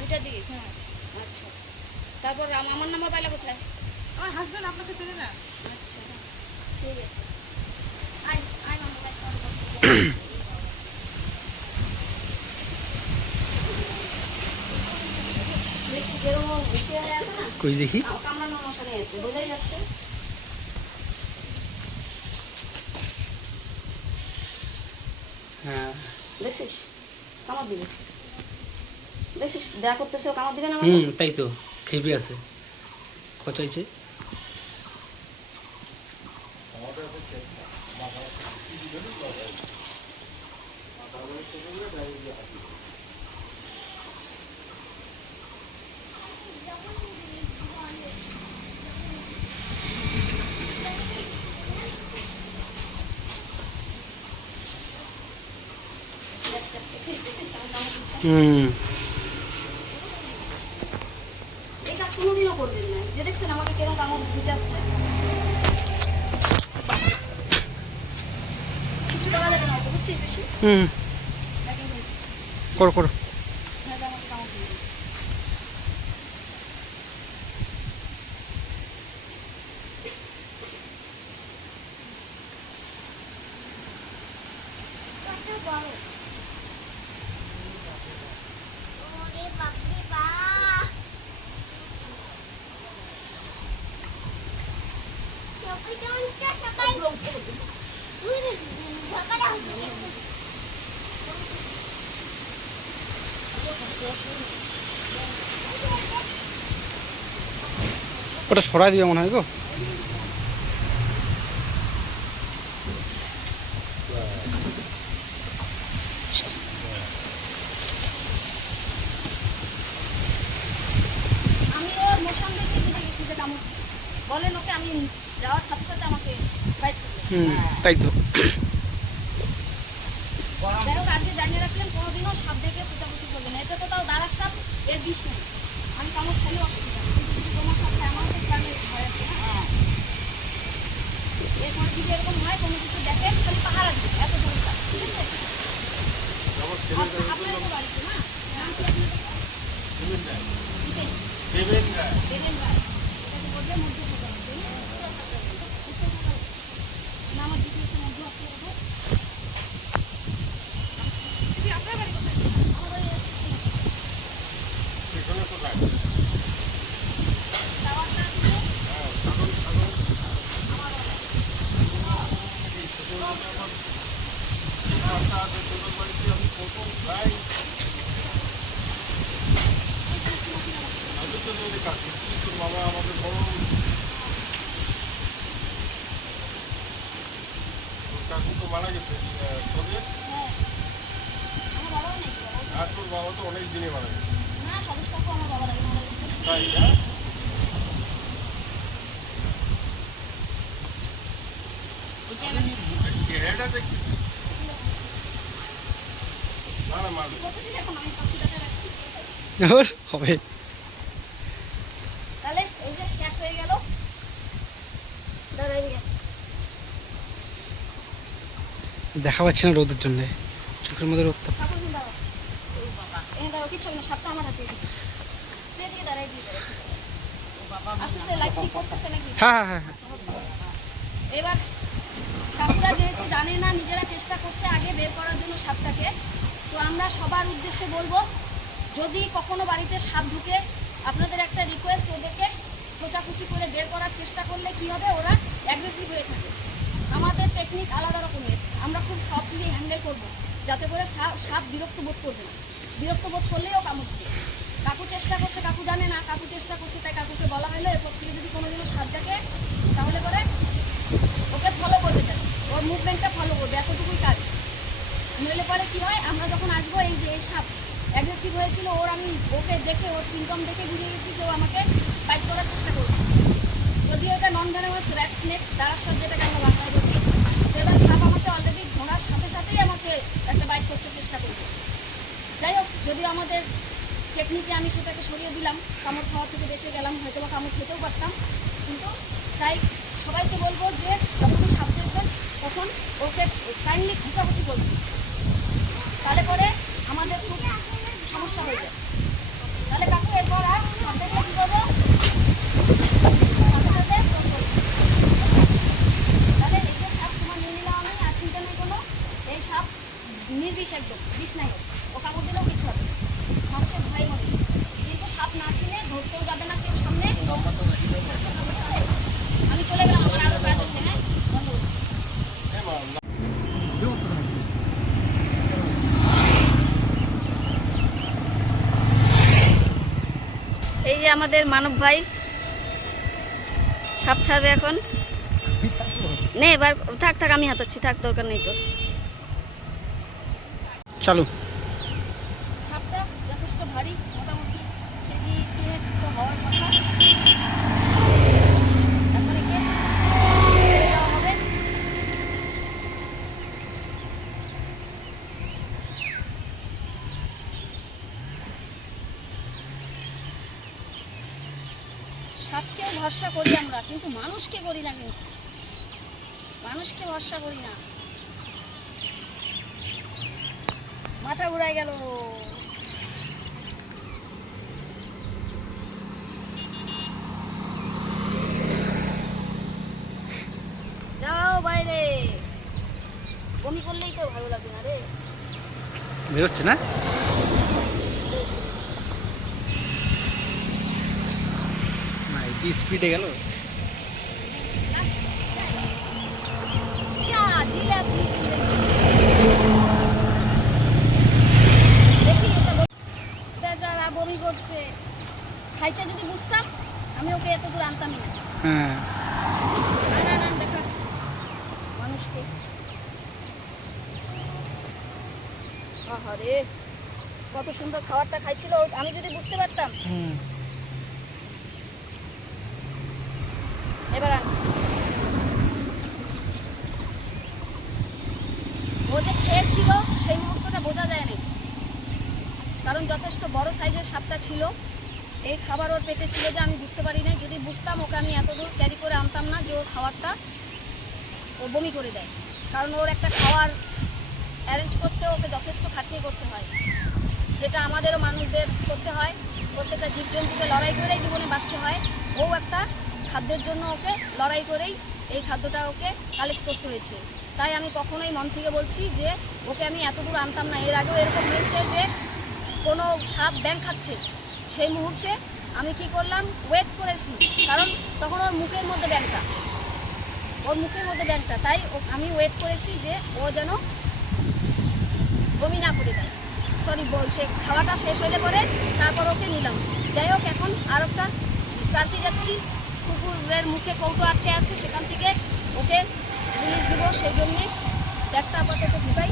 দুটার দিকে। হ্যাঁ। আচ্ছা। তারপর আমার নাম্বার পাইলা কোথায়? আমার হাজবেন্ড আপনাকে চেনে না। আচ্ছা ঠিক আছে। মামা হয়ে আছে কই দেখি? হ্যাঁ। বেশিস কামড় দিবে বেশিস দেয়া করতেছে ও কামড় দিবে না হুম তাই তো খেপে আছে। খচাইছে। হুম এই কাজ কোনোদিনও করবেন না যে দেখছেন আমাকে কেরম কামড় দিতে আসছে? কিছু করা যাবে না বুঝছিস বেশি? হুম। করো করো নাহলে আমাকে কামড় দিবে ওটা সরাই দিবে মনে হয় গো আমি ওর মোশন দেখে বুঝে গেছি যে কামড় দিবে। বলেন ওকে আমি যাওয়ার সাথে সাথে আমাকে হুম তাই তো। যাই হোক আজকে জানিয়ে রাখলেন কোনোদিনও সাপ দেখে পোচাপুচি করবে না। এতে তো তাও দাঁড়ার সাপ এর বিষ নেই। আমি কামড় খাইলে অসুবিধা নেই। কিন্তু তোমার খায় আমার তো প্রাণে ভয় আছে না এরপরে যদি এরকম হয় কোনো কিছু দেখেন খালি পাহারা দিবে। এত দূর ঠিক আছে আপ- আপনার তো বাড়িতে না নাম কি আপনার? দিবেন। দেবেন রায়। এটাকে বললে মধ্য প্রদেশ, তাই না? না, আমার GPS এর মধ্যে আসলে কোথায়? দিদি আপনার বাড়ি কোথায় আমার বাড়ি স্টেশনে। টাওয়ারটা আছে যে, আমার বাড়ি। বাবা আমাদের বড় কাকু তো মারা গেছে কবে হ্যাঁ। আমার বাবাও নেই, বাবাও নেই। আর তোর বাবা তো অনেক দিনে মারা না, মুখের চেহারাটা না না মারবে বলতেছি দেখুন, আমি পাখিটাকে রাখছি। ওর হবে। তাহলে এই যে ক্যাট হয়ে গেল। দেখা পাচ্ছি না রোদের জন্য। চোখের মধ্যে হ্যাঁ হ্যাঁ হ্যাঁ। এবার কাকুরা যেহেতু জানে না নিজেরা চেষ্টা করছে আগে বের করার জন্য সাপটাকে। তো আমরা সবার উদ্দেশ্যে বলব, যদি কখনো বাড়িতে সাপ ঢুকে, আপনাদের একটা রিকোয়েস্ট ওদেরকে খোঁচাখুচি করে বের করার চেষ্টা করলে কি হবে? ওরা অ্যাগ্রেসিভ হয়ে থাকে। আমাদের টেকনিক আলাদা রকমের। আমরা খুব সফটলি হ্যান্ডেল করব, যাতে করে সাপ বিরক্ত বোধ করবে না। বিরক্ত বোধ করলেও কামড় দিবে। কাকু চেষ্টা করছে, কাকু জানে না, কাকু চেষ্টা করছে, তাই কাকুকে বলা হলো, এরপর থেকে যদি কোনোদিনও সাপ দেখে, তাহলে করে ওকে ফলো করবে। ওর মুভমেন্টটা ফলো করবে, এতটুকুই কাজ। নইলে পরে কি হয়, আমরা যখন আসব, এই যে সাপ অ্যাগ্রেসিভ হয়েছিল, ওর আমি ওকে দেখে, ওর সিমটম দেখে বুঝে গেছি যে ও আমাকে ফাইট করার চেষ্টা করবে। যদিও এটা নন ভেনামাস র্যাট স্নেক দাঁড়ার সাপ যেটাকে আমরা বলি তো এবার সাপ আমাকে অলরেডি ধরার সাথে সাথেই আমাকে একটা বাইট করতে চেষ্টা করবে। যাই হোক, যদিও আমাদের টেকনিকে আমি সেটাকে সরিয়ে দিলাম, কামড় খাওয়া থেকে বেঁচে গেলাম হয়তো বা কামড় খেতেও পারতাম, কিন্তু তাই সবাইকে বলব যে যখনই সাপ দেখবেন, তখন ওকে কাইন্ডলি খোঁচাখুচি করবেন। তাহলে করে আমাদের খুব সমস্যা হয়ে যায় তাহলে কাকু এরপর আর সব কী করব? যে আমাদের মানব ভাই সাপ ছাড়বে এখন। নে এবার থাক থাক আমি হাতাচ্ছি থাক দরকার নেই তোর। চালু। সাপটা যথেষ্ট ভারী মোটামুটি কেজি তো হওয়ার কথা তারপরে গিয়ে ছেড়ে দেওয়া হবে সাপকেও ভরসা করি আমরা, কিন্তু মানুষকে করি না কিন্তু। মানুষকে ভরসা করি না। মাথা ঘুরাই গেল। যাও বাইরে। বমি করলেই তো ভালো লাগে না রে। বেরোচ্ছে না? না স্পিডে গেল বমি- করছে খাইছে যদি বুঝতাম আমি ওকে এত দূর আনতামই না হ্যাঁ। মানুষকে আহারে কত সুন্দর খাবারটা খাইছিল আমি যদি বুঝতে পারতাম। এবার ও যে খেয়েছিল সেই মুহূর্তটা বোঝা যায়নি। কারণ যথেষ্ট বড় সাইজের সাপটা ছিল। এই খাবার ওর পেটে ছিল যে আমি বুঝতে পারি নাই। যদি বুঝতাম ওকে আমি এত দূর ক্যারি করে আনতাম না যে ওর খাবারটা ও বমি করে দেয়। কারণ ওর একটা খাওয়ার অ্যারেঞ্জ করতে ওকে যথেষ্ট খাটনি করতে হয়। যেটা আমাদেরও মানুষদের করতে হয়। প্রত্যেকটা জীবজন্তুকে লড়াই করেই জীবনে বাঁচতে হয়। ও একটা খাদ্যের জন্য ওকে লড়াই করেই এই খাদ্যটা ওকে কালেক্ট করতে হয়েছে। তাই আমি কখনোই মন থেকে বলছি যে ওকে আমি এত দূর আনতাম না। এর আগেও এরকম হয়েছে যে কোনো সাপ ব্যাং খাচ্ছে। সেই মুহূর্তে আমি কি করলাম? ওয়েট করেছি। কারণ তখন ওর মুখের মধ্যে ব্যাংকটা ওর মুখের মধ্যে ব্যাংকটা তাই আমি ওয়েট করেছি যে ও যেন বমি না করে দেয়। সরি সে খাওয়াটা শেষ হলে পরে তারপর ওকে নিলাম। যাই হোক, এখন আর একটা প্রান্তে যাচ্ছি। কুকুরের মুখে কৌটো আটকে আছে, সেখান থেকে ওকে রিলিজ দেবো। সেই জন্যে একটা আপাতত ঢুকাই